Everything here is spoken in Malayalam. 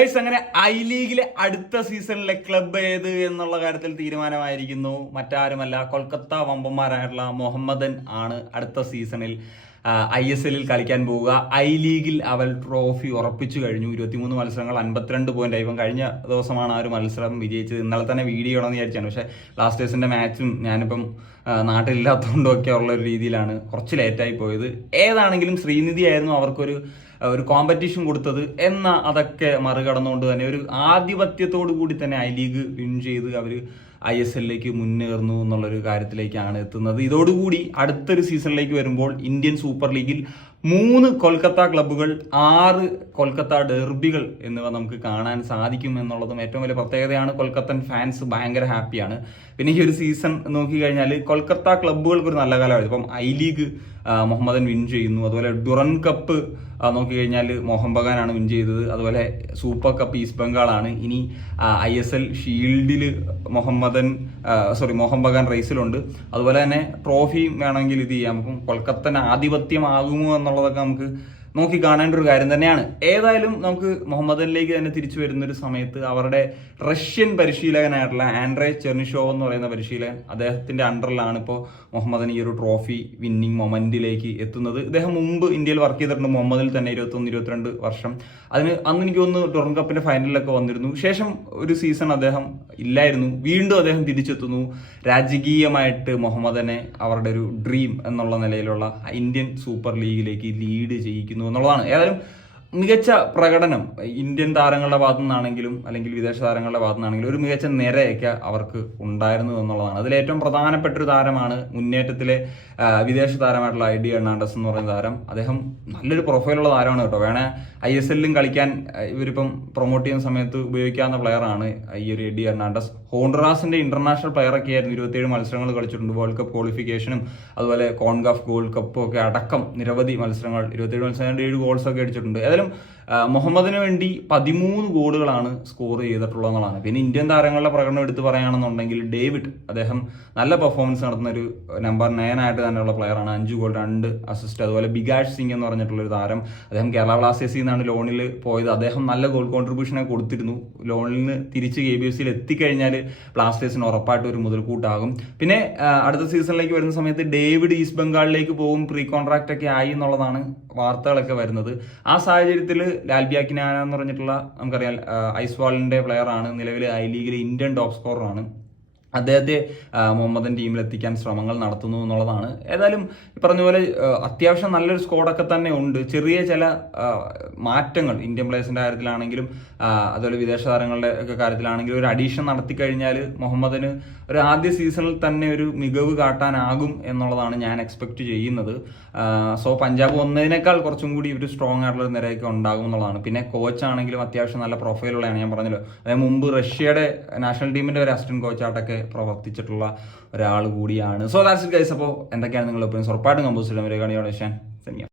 അങ്ങനെ ഐ ലീഗിലെ അടുത്ത സീസണിലെ ക്ലബ്ബ് ഏത് എന്നുള്ള കാര്യത്തിൽ തീരുമാനമായിരിക്കുന്നു. മറ്റാരുമല്ല, കൊൽക്കത്ത വമ്പന്മാരായിട്ടുള്ള മുഹമ്മദൻ ആണ് അടുത്ത സീസണിൽ ISL കളിക്കാൻ പോവുക. ഐ ലീഗിൽ അവൾ ട്രോഫി ഉറപ്പിച്ചു കഴിഞ്ഞു. 23 മത്സരങ്ങൾ 52 പോയിന്റ്. ഇപ്പം കഴിഞ്ഞ ദിവസമാണ് ആ ഒരു മത്സരം വിജയിച്ചത്. ഇന്നലെ തന്നെ വീഡിയോ ഇടണമെന്ന് വിചാരിച്ചാണ്, പക്ഷേ ബ്ലാസ്റ്റേഴ്സിന്റെ മാച്ചും ഞാനിപ്പം നാട്ടിലില്ലാത്തതുകൊണ്ടും ഒക്കെ ഉള്ള ഒരു രീതിയിലാണ് കുറച്ച് ലേറ്റായി പോയത്. ഏതാണെങ്കിലും ശ്രീനിധി ആയിരുന്നു അവർക്കൊരു കോമ്പറ്റീഷൻ കൊടുത്തത്. എന്നാൽ അതൊക്കെ മറികടന്നുകൊണ്ട് തന്നെ ഒരു ആധിപത്യത്തോടു കൂടി തന്നെ ഐ ലീഗ് വിൻ ചെയ്ത് അവർ ISLലേക്ക് മുന്നേറുന്നു എന്നുള്ളൊരു കാര്യത്തിലേക്കാണ് എത്തുന്നത്. ഇതോടുകൂടി അടുത്തൊരു സീസണിലേക്ക് വരുമ്പോൾ ഇന്ത്യൻ സൂപ്പർ ലീഗിൽ 3 കൊൽക്കത്ത ക്ലബ്ബുകൾ, 6 കൊൽക്കത്ത ഡെർബികൾ എന്നിവ നമുക്ക് കാണാൻ സാധിക്കും എന്നുള്ളതും ഏറ്റവും വലിയ പ്രത്യേകതയാണ്. കൊൽക്കത്തൻ ഫാൻസ് ഭയങ്കര ഹാപ്പിയാണ്. പിന്നെ ഈ ഒരു സീസൺ നോക്കിക്കഴിഞ്ഞാൽ കൊൽക്കത്ത ക്ലബ്ബുകൾക്ക് ഒരു നല്ല കാലമായിരുന്നു. ഇപ്പം ഐ ലീഗ് മുഹമ്മദൻ വിൻ ചെയ്യുന്നു. അതുപോലെ ഡുറൻ കപ്പ് നോക്കിക്കഴിഞ്ഞാൽ മോഹൻ ബഗാനാണ് വിൻ ചെയ്തത്. അതുപോലെ സൂപ്പർ കപ്പ് ഈസ്റ്റ് ബംഗാളാണ്. ഇനി ISL ഷീൽഡിൽ മോഹൻ ബഗാൻ റേസിലുണ്ട്. അതുപോലെ തന്നെ ട്രോഫിയും വേണമെങ്കിൽ ഇത് ചെയ്യാം. അപ്പം കൊൽക്കത്തൻ ആധിപത്യമാകുമോ എന്നുള്ളതൊക്കെ നമുക്ക് നോക്കി കാണേണ്ട ഒരു കാര്യം തന്നെയാണ്. ഏതായാലും നമുക്ക് മുഹമ്മദനിലേക്ക് തന്നെ തിരിച്ചു വരുന്നൊരു സമയത്ത് അവരുടെ റഷ്യൻ പരിശീലകനായിട്ടുള്ള ആൻഡ്രേ ചെർണിഷോവ് എന്ന് പറയുന്ന പരിശീലകൻ, അദ്ദേഹത്തിന്റെ അണ്ടറിലാണ് ഇപ്പോൾ മുഹമ്മദൻ ഈ ഒരു ട്രോഫി വിന്നിങ് മൊമെന്റിലേക്ക് എത്തുന്നത്. ഇദ്ദേഹം മുമ്പ് ഇന്ത്യയിൽ വർക്ക് ചെയ്തിട്ടുണ്ട്, മുഹമ്മദിൽ തന്നെ 21-22 വർഷം. അന്ന് എനിക്ക് തോന്നുന്നു ടൂർണ കപ്പിന്റെ ഫൈനലിലൊക്കെ വന്നിരുന്നു. ശേഷം ഒരു സീസൺ അദ്ദേഹം ഇല്ലായിരുന്നു. വീണ്ടും അദ്ദേഹം തിരിച്ചെത്തുന്നു. രാജകീയമായിട്ട് മുഹമ്മദനെ അവരുടെ ഒരു ഡ്രീം എന്നുള്ള നിലയിലുള്ള ഇന്ത്യൻ സൂപ്പർ ലീഗിലേക്ക് ലീഡ് ചെയ്യിക്കുന്നു എന്നുള്ളതാണ്. ഏതായാലും മികച്ച പ്രകടനം ഇന്ത്യൻ താരങ്ങളുടെ ഭാഗത്തു നിന്നാണെങ്കിലും അല്ലെങ്കിൽ വിദേശ താരങ്ങളുടെ ഭാഗത്തു നിന്നാണെങ്കിലും ഒരു മികച്ച നിരയൊക്കെ അവർക്ക് ഉണ്ടായിരുന്നു എന്നുള്ളതാണ്. അതിലേറ്റവും പ്രധാനപ്പെട്ട ഒരു താരമാണ് മുന്നേറ്റത്തിലെ വിദേശ താരമായിട്ടുള്ള ID ഹെർണാണ്ടസ് എന്ന് പറയുന്ന താരം. അദ്ദേഹം നല്ലൊരു പ്രൊഫൈലുള്ള താരമാണ് കേട്ടോ. വേണേ ISLലും കളിക്കാൻ ഇവരിപ്പം പ്രൊമോട്ട് ചെയ്യുന്ന സമയത്ത് ഉപയോഗിക്കാവുന്ന പ്ലെയറാണ് ഈ ഒരു ID ഹെർണാണ്ടസ്. ഹോണ്ടറാസിന്റെ ഇന്റർനാഷണൽ പ്ലെയറൊക്കെ ആയിരുന്നു. 27 മത്സരങ്ങൾ കളിച്ചിട്ടുണ്ട്. വേൾഡ് കപ്പ് ക്വാളിഫിക്കേഷനും അതുപോലെ കോൺഗാഫ് ഗോൾഡ് കപ്പും ഒക്കെ അടക്കം നിരവധി മത്സരങ്ങൾ, 27 മത്സരങ്ങളിൽ 7 ഗോൾസ് ഒക്കെ അടിച്ചിട്ടുണ്ട്. ഏതായാലും മുഹമ്മദിന് വേണ്ടി 13 ഗോളുകളാണ് സ്കോർ ചെയ്തിട്ടുള്ളതെന്നുള്ളതാണ്. പിന്നെ ഇന്ത്യൻ താരങ്ങളുടെ പ്രകടനം എടുത്ത് പറയുകയാണെന്നുണ്ടെങ്കിൽ ഡേവിഡ്, അദ്ദേഹം നല്ല പെർഫോമൻസ് നടത്തുന്ന ഒരു നമ്പർ 9 ആയിട്ട് തന്നെയുള്ള പ്ലെയറാണ്. 5 ഗോൾ 2 അസിസ്റ്റ്. അതുപോലെ ബികാഷ് സിംഗ് എന്ന് പറഞ്ഞിട്ടുള്ള ഒരു താരം, അദ്ദേഹം കേരള ബ്ലാസ്റ്റേഴ്സിൽ നിന്നാണ് ലോണിൽ പോയത്. അദ്ദേഹം നല്ല ഗോൾ കോൺട്രിബ്യൂഷനെ കൊടുത്തിരുന്നു. ലോണിൽ നിന്ന് തിരിച്ച് KBFCയിൽ എത്തിക്കഴിഞ്ഞാൽ ബ്ലാസ്റ്റേഴ്സിന് ഉറപ്പായിട്ട് ഒരു മുതൽക്കൂട്ടാകും. പിന്നെ അടുത്ത സീസണിലേക്ക് വരുന്ന സമയത്ത് ഡേവിഡ് ഈസ്റ്റ് ബംഗാളിലേക്ക് പോകും, പ്രീ കോൺട്രാക്ട് ഒക്കെ ആയി എന്നുള്ളതാണ് വാർത്തകളൊക്കെ വരുന്നത്. ആ സാഹചര്യത്തിൽ ലാൽബിയാക്കിനാന എന്ന് പറഞ്ഞിട്ടുള്ള, നമുക്കറിയാം, ഐസ്വാളിന്റെ പ്ലെയർ ആണ്. നിലവിൽ ഐ ലീഗിലെ ഇന്ത്യൻ ടോപ്പ് സ്കോററാണ്. അദ്ദേഹത്തെ മുഹമ്മദൻ ടീമിൽ എത്തിക്കാൻ ശ്രമങ്ങൾ നടത്തുന്നു എന്നുള്ളതാണ്. ഏതായാലും ഈ പറഞ്ഞ പോലെ അത്യാവശ്യം നല്ലൊരു സ്കോഡൊക്കെ തന്നെ ഉണ്ട്. ചെറിയ ചില മാറ്റങ്ങൾ ഇന്ത്യൻ പ്ലേയേഴ്സിന്റെ കാര്യത്തിലാണെങ്കിലും അതുപോലെ വിദേശ താരങ്ങളുടെ ഒക്കെ കാര്യത്തിലാണെങ്കിലും ഒരു അഡീഷൻ നടത്തി കഴിഞ്ഞാൽ മുഹമ്മദിന് ഒരു ആദ്യ സീസണിൽ തന്നെ ഒരു മികവ് കാട്ടാനാകും എന്നുള്ളതാണ് ഞാൻ എക്സ്പെക്ട് ചെയ്യുന്നത്. സോ പഞ്ചാബ് വന്നതിനേക്കാൾ കുറച്ചും കൂടി ഒരു സ്ട്രോങ് ആയിട്ടുള്ള ഒരു നിരയൊക്കെ ഉണ്ടാകും എന്നുള്ളതാണ്. പിന്നെ കോച്ചാണെങ്കിലും അത്യാവശ്യം നല്ല പ്രൊഫൈലുള്ളതാണ്. ഞാൻ പറഞ്ഞല്ലോ, അതായത് മുമ്പ് റഷ്യയുടെ നാഷണൽ ടീമിന്റെ ഒരു അസിസ്റ്റന്റ് കോച്ചായിട്ടൊക്കെ പ്രവർത്തിച്ചിട്ടുള്ള ഒരാൾ കൂടിയാണ്. So that's it guys. അപ്പോൾ എന്തൊക്കെയാണ് നിങ്ങളുടെ ഒപ്പീനിയൻസ്? ഉറപ്പായിട്ടും കമ്പോസ് ചെയ്യാൻ വരികയാണ്.